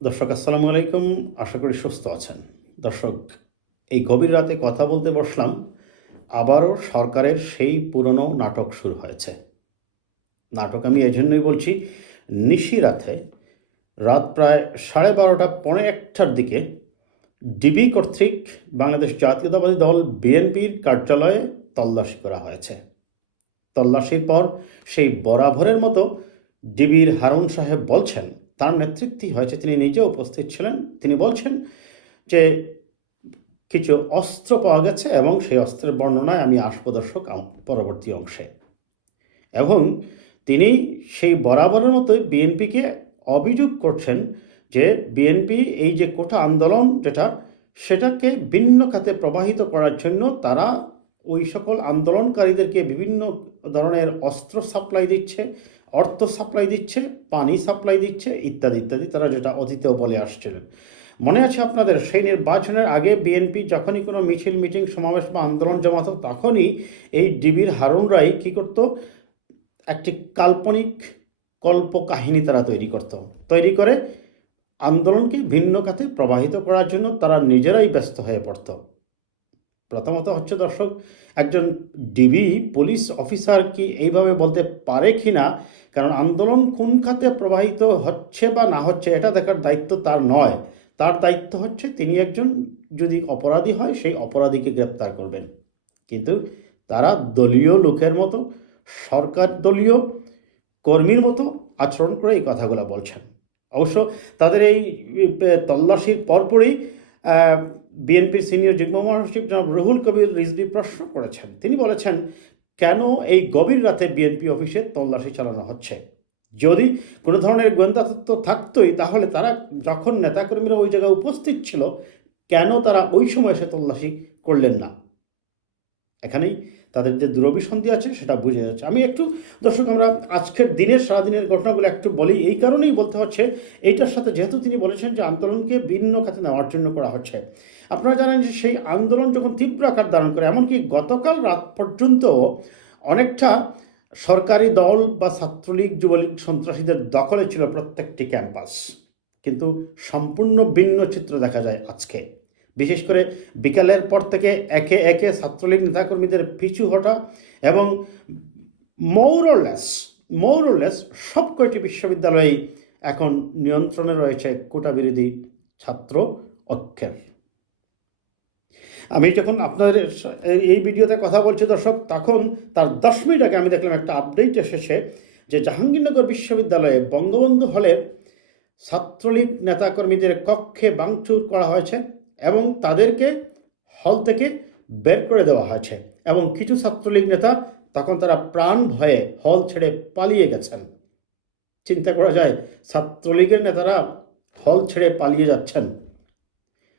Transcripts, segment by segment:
দর্শক আসসালামু আলাইকুম। আশা করি সুস্থ আছেন। দর্শক, এই গভীর রাতে কথা বলতে বসলাম, আবারও সরকারের সেই পুরনো নাটক শুরু হয়েছে। নাটক আমি এজন্যই বলছি, নিশিরাতে রাত প্রায় 12:30 পৌনে একটার দিকে ডিবি কর্তৃক বাংলাদেশ জাতীয়তাবাদী দল বিএনপির কার্যালয়ে তল্লাশি করা হয়েছে। তল্লাশির পর সেই বরাবরের মতো ডিবির হারুন সাহেব বলছেন, তার নেতৃত্বেই হয়েছে, তিনি নিজে উপস্থিত ছিলেন। তিনি বলছেন যে কিছু অস্ত্র পাওয়া গেছে এবং সেই অস্ত্রের বর্ণনায় আমি আসব দর্শক পরবর্তী অংশে। এবং তিনি সেই বরাবরের মতোই বিএনপিকে অভিযোগ করছেন যে বিএনপি এই যে কোটা আন্দোলন সেটাকে ভিন্ন খাতে প্রবাহিত করার জন্য তারা ওই সকল আন্দোলনকারীদেরকে বিভিন্ন ধরনের অস্ত্র সাপ্লাই দিচ্ছে, অর্থ সাপ্লাই দিচ্ছে, পানি সাপ্লাই দিচ্ছে, ইত্যাদি ইত্যাদি, তারা যেটা অতীতেও বলে আসছিলেন। মনে আছে আপনাদের, সেই নির্বাচনের আগে বিএনপি যখনই কোনো মিছিল, মিটিং, সমাবেশ বা আন্দোলন জমাত, তখনই এই ডিবির হারুন রায় কী করত, একটি কাল্পনিক কল্পকাহিনী তারা তৈরি করে আন্দোলনকে ভিন্ন খাতে প্রবাহিত করার জন্য তারা নিজেরাই ব্যস্ত হয়ে পড়ত। প্রথমত হচ্ছে দর্শক, একজন ডিবি পুলিশ অফিসার কি এইভাবে বলতে পারে কি না, কারণ আন্দোলন কোন খাতে প্রবাহিত হচ্ছে বা না হচ্ছে এটা দেখার দায়িত্ব তার নয়। তার দায়িত্ব হচ্ছে তিনি একজন যদি অপরাধী হয় সেই অপরাধীকে গ্রেপ্তার করবেন। কিন্তু তারা দলীয় লোকের মতো, সরকার দলীয় কর্মীর মতো আচরণ করে এই কথাগুলো বলছেন। অবশ্য তাদের এই তল্লাশির পরপরই বিএনপির সিনিয়র যুগ্ম মহাসচিব জনাব রুহুল কবির রিজভী প্রশ্ন করেছেন। তিনি বলেছেন, কেন এই গভীর রাতে বিএনপি অফিসে তল্লাশি চালানো হচ্ছে? যদি কোনো ধরনের গোয়েন্দা তথ্য থাকতোই, তাহলে তারা যখন নেতাকর্মীরা ওই জায়গায় উপস্থিত ছিল, কেন তারা ওই সময় এসে তল্লাশি করলেন না? এখানেই তাদের যে দুরভিসন্ধি আছে সেটা বুঝে যাচ্ছে। আমি একটু দর্শক, আমরা আজকের দিনের সারাদিনের ঘটনাগুলো একটু বলি। এই কারণেই বলতে হচ্ছে, এইটার সাথে যেহেতু তিনি বলেছেন যে আন্দোলনকে ভিন্ন খাতে নেওয়ার জন্য করা হচ্ছে। আপনারা জানেন যে সেই আন্দোলন যখন তীব্র আকার ধারণ করে, এমনকি গতকাল রাত পর্যন্ত অনেকটা সরকারি দল বা ছাত্রলীগ, যুবলীগ, সন্ত্রাসীদের দখলে ছিল প্রত্যেকটি ক্যাম্পাস। কিন্তু সম্পূর্ণ ভিন্ন চিত্র দেখা যায় আজকে। বিশেষ করে বিকালের পর থেকে একে একে ছাত্রলীগ নেতাকর্মীদের পিছু হটা এবং মৌরলেস সব কয়টি বিশ্ববিদ্যালয়েই এখন নিয়ন্ত্রণে রয়েছে কোটা বিরোধী ছাত্র ঐক্যের। আমি যখন আপনাদের এই ভিডিওতে কথা বলছি দর্শক, তখন তার 10 মিনিট আগে আমি দেখলাম একটা আপডেট এসেছে যে জাহাঙ্গীরনগর বিশ্ববিদ্যালয়ে বঙ্গবন্ধু হলে ছাত্রলীগ নেতাকর্মীদের কক্ষে ভাঙচুর করা হয়েছে এবং তাদেরকে হল থেকে বের করে দেওয়া হয়েছে। এবং কিছু ছাত্রলীগ নেতা তখন তারা প্রাণ ভয়ে হল ছেড়ে পালিয়ে গেছেন। চিন্তা করা যায়, ছাত্রলীগের নেতারা হল ছেড়ে পালিয়ে যাচ্ছেন।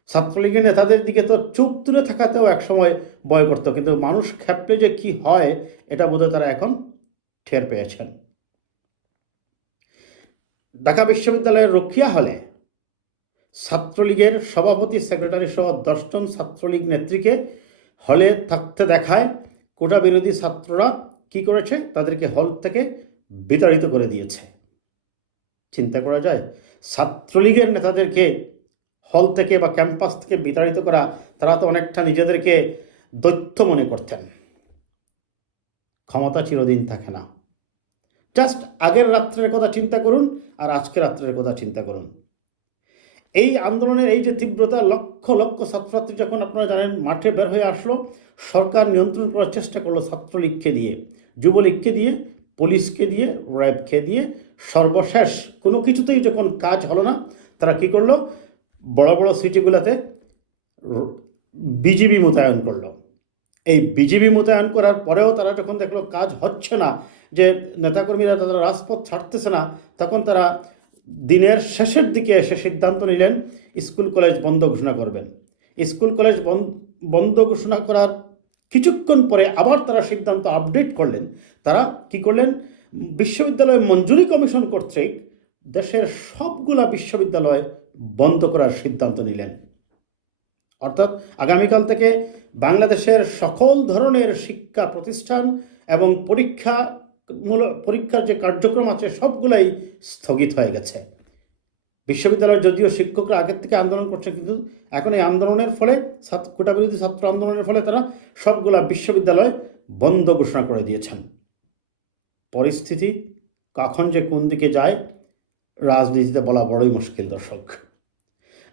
ছাত্রলীগের নেতাদের দিকে তো চোখ তুলে থাকাতেও একসময় ভয় করত, কিন্তু মানুষ ক্ষেপলে যে কি হয় এটা বোধহয় তারা এখন টের পেয়েছেন। ঢাকা বিশ্ববিদ্যালয়ের রক্ষিয়া হলে ছাত্রলীগের সভাপতি, সেক্রেটারি সহ 10 জন ছাত্রলীগ নেত্রীকে হলে থাকতে দেখায় কোটা বিরোধী ছাত্ররা কি করেছে, তাদেরকে হল থেকে বিতাড়িত করে দিয়েছে। চিন্তা করা যায়, ছাত্রলীগের নেতাদেরকে হল থেকে বা ক্যাম্পাস থেকে বিতাড়িত করা, তারা তো অনেকটা নিজেদেরকে দৈত্য মনে করতেন। ক্ষমতা চিরদিন থাকে না। জাস্ট আগের রাত্রের কথা চিন্তা করুন আর আজকের রাত্রের কথা চিন্তা করুন। এই আন্দোলনের এই যে তীব্রতা, লক্ষ লক্ষ ছাত্রছাত্রী যখন আপনারা জানেন মাঠে বের হয়ে আসলো, সরকার নিয়ন্ত্রণ করার চেষ্টা করলো ছাত্রলীগকে দিয়ে, যুবলীগকে দিয়ে, পুলিশকে দিয়ে, র্যাবকে দিয়ে। সর্বশেষ কোনো কিছুতেই যখন কাজ হলো না, তারা কি করলো, বড় বড় সিটিগুলোতে বিজিবি মোতায়েন করলো। এই বিজিবি মোতায়েন করার পরেও তারা যখন দেখলো কাজ হচ্ছে না, যে নেতাকর্মীরা তারা রাজপথ ছাড়তেছে না, তখন তারা দিনের শেষের দিকে এসে সিদ্ধান্ত নিলেন স্কুল কলেজ বন্ধ ঘোষণা করবেন। স্কুল কলেজ বন্ধ ঘোষণা করার কিছুক্ষণ পরে আবার তারা সিদ্ধান্ত আপডেট করলেন। তারা কি করলেন, বিশ্ববিদ্যালয় মঞ্জুরি কমিশন কর্তৃক দেশের সবগুলা বিশ্ববিদ্যালয় বন্ধ করার সিদ্ধান্ত নিলেন। অর্থাৎ আগামীকাল থেকে বাংলাদেশের সকল ধরনের শিক্ষা প্রতিষ্ঠান এবং পরীক্ষার যে কার্যক্রম আছে সবগুলাই স্থগিত হয়ে গেছে। বিশ্ববিদ্যালয়ের যদিও শিক্ষকরা আগের থেকে আন্দোলন করছে, কিন্তু এখন এই আন্দোলনের ফলে কোটা বিরোধী ছাত্র আন্দোলনের ফলে তারা সবগুলা বিশ্ববিদ্যালয় বন্ধ ঘোষণা করে দিয়েছেন। পরিস্থিতি কখন যে কোন দিকে যায় রাজনীতিতে বলা বড়ই মুশকিল দর্শক।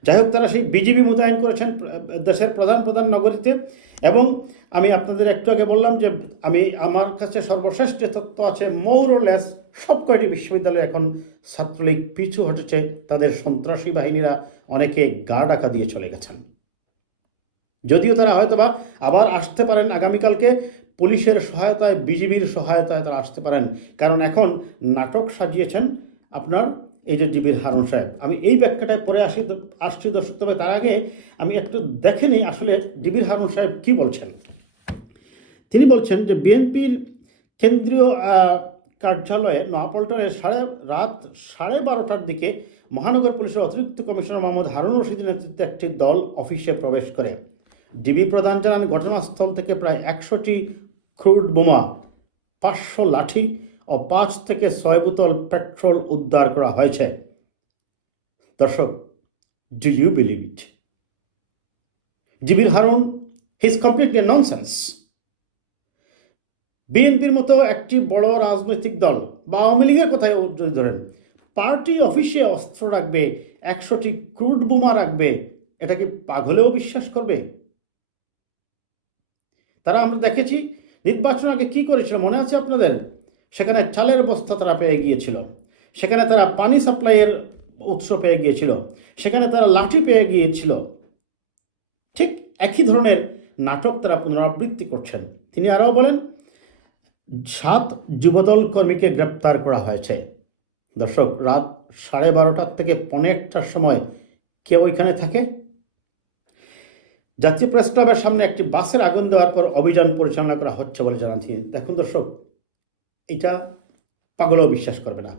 যাই হোক, তারা সেই বিজিবি মোতায়েন করেছেন দেশের প্রধান প্রধান নগরীতে। এবং আমি আপনাদের একটু আগে বললাম যে আমার কাছে সর্বশেষ যে তথ্য আছে, মোরলেস সব কয়টি বিশ্ববিদ্যালয়ে এখন ছাত্রলীগ পিছু হটেছে, তাদের সন্ত্রাসী বাহিনীরা অনেকে গা ডাকা দিয়ে চলে গেছেন। যদিও তারা হয়তোবা আবার আসতে পারেন আগামীকালকে, পুলিশের সহায়তায়, বিজিবির সহায়তায় তারা আসতে পারেন, কারণ এখন নাটক সাজিয়েছেন আপনার এই যে ডিবির হারুন সাহেব। আমি এই ব্যাখ্যাটায় পরে আসছি দর্শক, তবে তার আগে আমি একটু দেখে নিই আসলে ডিবির হারুন সাহেব কি বলছেন। তিনি বলছেন যে বিএনপির কেন্দ্রীয় কার্যালয়ে নয়াপল্টনে রাত 12:30টার দিকে মহানগর পুলিশের অতিরিক্ত কমিশনার মোহাম্মদ হারুন রশিদের নেতৃত্বে একটি দল অফিসে প্রবেশ করে। ডিবি প্রধান জানান, ঘটনাস্থল থেকে প্রায় 100টি ক্রুড বোমা, 500 লাঠি ও 5 থেকে 6 বোতল পেট্রোল উদ্ধার করা হয়েছে। দর্শক, ডু ইউ বিলিভ ইট? ডিবির Harun, he is completely nonsense. বিএনপির মতো একটি বড় রাজনৈতিক দল বা আওয়ামী লীগের কথায় যদি ধরেন, পার্টি অফিসে অস্ত্র রাখবে, 100টি ক্রুড বোমা রাখবে, এটা কি পাগলেও বিশ্বাস করবে? তারা, আমরা দেখেছি নির্বাচন আগে কি করেছিল মনে আছে আপনাদের? সেখানে চালের বস্তা তারা পেয়ে গিয়েছিল, সেখানে তারা পানি সাপ্লাইয়ের উৎস পেয়ে গিয়েছিল, সেখানে তারা লাঠি পেয়ে গিয়েছিল। ঠিক একই ধরনের নাটক তারা পুনরাবৃত্তি করছেন। তিনি আরও বলেন, 7 যুবদল কর্মীকে গ্রেপ্তার করা হয়েছে। দর্শক, রাত 12:30 থেকে 1:45টার সময় কেউ ওইখানে থাকে? জাতীয় প্রেস ক্লাবের সামনে একটি বাসের আগুন দেওয়ার পর অভিযান পরিচালনা করা হচ্ছে বলে জানাচ্ছি। দেখুন দর্শক, এটা পাগলেও বিশ্বাস করবে না।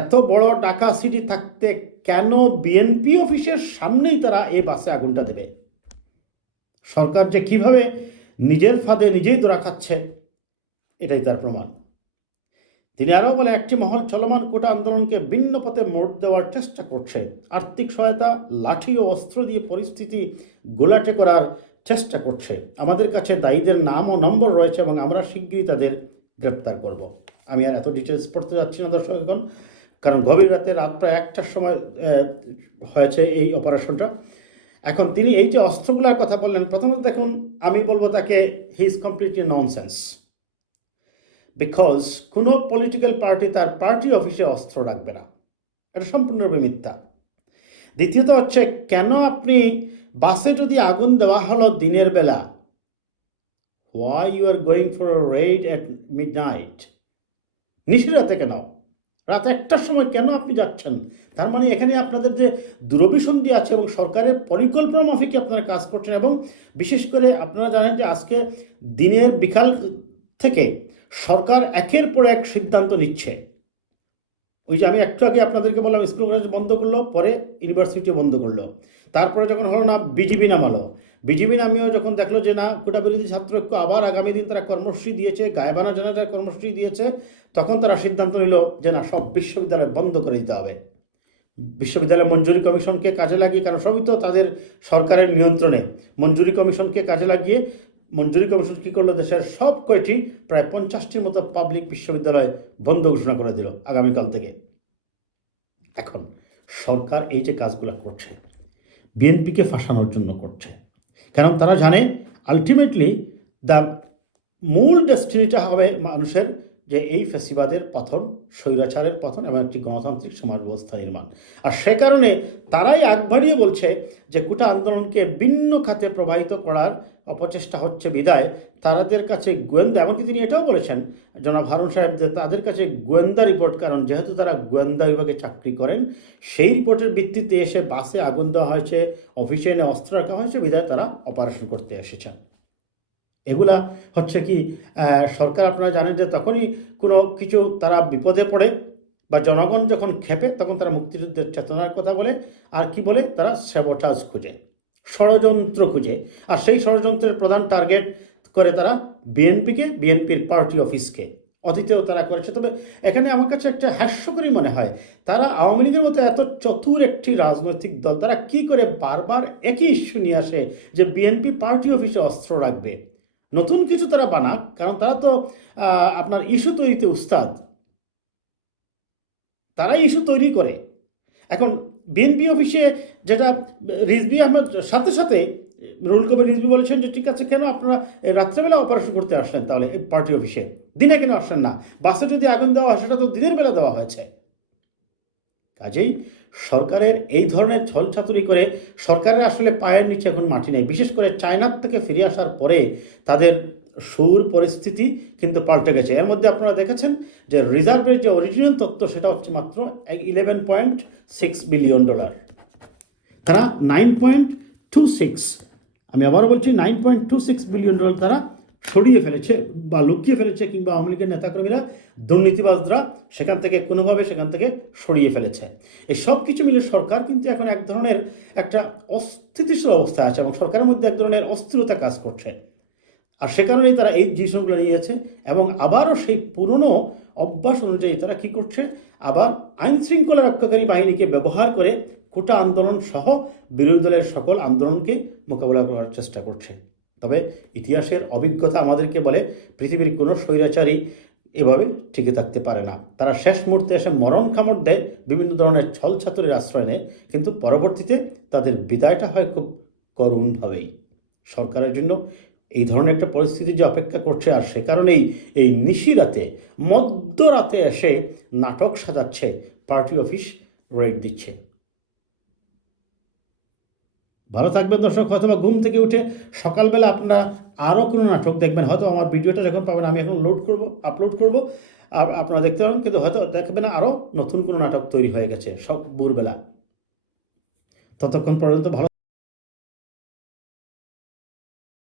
এত বড় ঢাকা সিটি থাকতে কেন বিএনপি অফিসের সামনেই তারা এই বাসে আগুনটা দেবে? সরকার যে কিভাবে নিজের ফাঁদে নিজেই ধরা খাচ্ছে, এটাই তার প্রমাণ। তিনি আরও বলে, একটি মহল চলমান কোটা আন্দোলনকে ভিন্ন পথে মোড় দেওয়ার চেষ্টা করছে, আর্থিক সহায়তা, লাঠি ও অস্ত্র দিয়ে পরিস্থিতি গোলাটে করার চেষ্টা করছে। আমাদের কাছে দায়ীদের নাম ও নম্বর রয়েছে এবং আমরা শিগগিরই তাদের গ্রেপ্তার করব। আমি আর এত ডিটেলস পড়তে যাচ্ছি না দর্শক এখন, কারণ গভীর রাতে, রাত প্রায় 1টার সময় হয়েছে এই অপারেশনটা। এখন তিনি এই যে অস্ত্রগুলোর কথা বললেন, প্রথমত দেখুন, আমি বলবো তাকে হি ইজ কমপ্লিটলি ননসেন্স। বিকজ কোনো পলিটিক্যাল পার্টি তার পার্টি অফিসে অস্ত্র রাখবে না, এটা সম্পূর্ণরূপে মিথ্যা। দ্বিতীয়ত হচ্ছে, কেন আপনি বাসে যদি আগুন দেওয়া হলো দিনের বেলা, why you are going for a raid at midnight? নিশিরাতে কেন? রাত 1টার সময় কেন আপনি যাচ্ছেন? তার মানে এখানে আপনাদের যে দূরভিসন্ধি আছে এবং সরকারের পরিকল্পনা মাফিকে আপনারা কাজ করছেন। এবং বিশেষ করে আপনারা জানেন যে আজকে দিনের বিকাল থেকে সরকার একের পর এক সিদ্ধান্ত নিচ্ছে। ওই যে আমি একটু আগে আপনাদেরকে বললাম, স্কুল কলেজ বন্ধ করলো, পরে ইউনিভার্সিটিও বন্ধ করলো, তারপরে যখন হলো না বিজিবি নামালো, বিজিবি নামিয়েও যখন দেখলো যে না, কোটা বিরোধী ছাত্র ঐক্য আবার আগামী দিন তারা কর্মসূচি দিয়েছে, গায়েবানা জানাজার কর্মসূচি দিয়েছে, তখন তারা সিদ্ধান্ত নিল যে না, সব বিশ্ববিদ্যালয় বন্ধ করে দিতে হবে। বিশ্ববিদ্যালয় মঞ্জুরি কমিশনকে কাজে লাগিয়ে, কারণ সবই তো তাদের সরকারের নিয়ন্ত্রণে, মঞ্জুরি কমিশনকে কাজে লাগিয়ে মঞ্জুরি কমিশন কী করলো, দেশের সব কয়টি প্রায় 50টির মতো পাবলিক বিশ্ববিদ্যালয় বন্ধ ঘোষণা করে দিল আগামীকাল থেকে। এখন সরকার এই যে কাজগুলো করছে, বিএনপিকে ফাঁসানোর জন্য করছে, কারণ তারা জানে আলটিমেটলি দ্য মূল ডেস্টিনিটা হবে মানুষের যে এই ফ্যাসিবাদের পতন, স্বৈরাচারের পতন এবং একটি গণতান্ত্রিক সমাজ ব্যবস্থা নির্মাণ। আর সে কারণে তারাই আগ বাড়িয়ে বলছে যে কোটা আন্দোলনকে ভিন্ন খাতে প্রবাহিত করার অপচেষ্টা হচ্ছে বিদায় তাদের কাছে গোয়েন্দা, এমনকি তিনি এটাও বলেছেন জনাব হারুন সাহেব, যে তাদের কাছে গোয়েন্দা রিপোর্ট, কারণ যেহেতু তারা গোয়েন্দা বিভাগে চাকরি করেন, সেই রিপোর্টের ভিত্তিতে এসে বাসে আগুন দেওয়া হয়েছে, অফিসে এনে অস্ত্র রাখা হয়েছে, বিদায় তারা অপারেশন করতে এসেছেন। এগুলা হচ্ছে কি, সরকার, আপনারা জানেন যে তখনই কোনো কিছু তারা বিপদে পড়ে বা জনগণ যখন খেপে, তখন তারা মুক্তিযুদ্ধের চেতনার কথা বলে, আর কি বলে, তারা স্যাবোটাজ খুঁজে, ষড়যন্ত্র খুঁজে। আর সেই ষড়যন্ত্রের প্রধান টার্গেট করে তারা বিএনপিকে, বিএনপির পার্টি অফিসকে। অতীতেও তারা করেছে। তবে এখানে আমার কাছে একটা হাস্যকরই মনে হয়, তারা আওয়ামী লীগের মতো এত চতুর একটি রাজনৈতিক দল, তারা কি করে বারবার একই ইস্যু নিয়ে আসে যে বিএনপি পার্টি অফিসে অস্ত্র রাখবে। নতুন কিছু তারা বানাক, কারণ তারা তো আপনার ইস্যু তৈরিতে উস্তাদ, তারাই ইস্যু তৈরি করে। এখন বিএনপি অফিসে যেটা রিজভী আহমেদ সাথে সাথে রুহুল কবির রিজভী বলেছেন যে ঠিক আছে, কেন আপনারা রাত্রেবেলা অপারেশন করতে আসলেন তাহলে এই পার্টি অফিসে, দিনে কেন আসলেন না? বাসে যদি আগুন দেওয়া হয় সেটা তো দিনের বেলা দেওয়া হয়েছে। কাজেই সরকারের এই ধরনের ছলচাতুরি করে সরকারের আসলে পায়ের নিচে এখন মাটি নেই। বিশেষ করে চায়নার থেকে ফিরে আসার পরে তাদের সুর পরিস্থিতি কিন্তু পাল্টে গেছে। এর মধ্যে আপনারা দেখেছেন যে রিজার্ভের যে অরিজিনাল তথ্য সেটা হচ্ছে মাত্র $11.6 বিলিয়ন। তারা 9.26, আমি আবারও বলছি 9.26 বিলিয়ন তারা সরিয়ে ফেলেছে বা লুকিয়ে ফেলেছে, কিংবা আওয়ামী লীগের নেতাকর্মীরা, দুর্নীতিবাজরা সেখান থেকে কোনোভাবে সেখান থেকে সরিয়ে ফেলেছে। এই সব কিছু মিলে সরকার কিন্তু এখন এক ধরনের একটা অস্থিতিশীল অবস্থায় আছে এবং সরকারের মধ্যে এক ধরনের অস্থিরতা কাজ করছে। আর সে কারণেই তারা এই ডিসিশনগুলো নিয়েছে এবং আবারও সেই পুরনো অভ্যাস অনুযায়ী তারা কী করছে, আবার আইন শৃঙ্খলা রক্ষাকারী বাহিনীকে ব্যবহার করে কোটা আন্দোলন সহ বিরোধী দলের সকল আন্দোলনকে মোকাবেলা করার চেষ্টা করছে। তবে ইতিহাসের অভিজ্ঞতা আমাদেরকে বলে পৃথিবীর কোনো স্বৈরাচারী এভাবে টিকে থাকতে পারে না। তারা শেষ মুহূর্তে এসে মরণ কামড় দেয়, বিভিন্ন ধরনের ছলছাতুরির আশ্রয় নেয়, কিন্তু পরবর্তীতে তাদের বিদায়টা হয় খুব করুণভাবেই। সরকারের জন্য এই ধরনের একটা পরিস্থিতি যে অপেক্ষা করছে, আর সে কারণেই এই নিশিরাতে মধ্যরাতে এসে নাটক সাজাচ্ছে, পার্টি অফিস রেড দিচ্ছে। ভালো থাকবেন দর্শক। হয়তো বা ঘুম থেকে উঠে সকালবেলা আপনারা আরও কোনো নাটক দেখবেন, হয়তো আমার ভিডিওটা যখন পাবেন আমি এখন আপলোড করব, আর আপনারা দেখতে পাবেন, কিন্তু হয়তো দেখবেন আরও নতুন কোনো নাটক তৈরি হয়ে গেছে সব ভোরবেলা। ততক্ষণ পর্যন্ত ভালো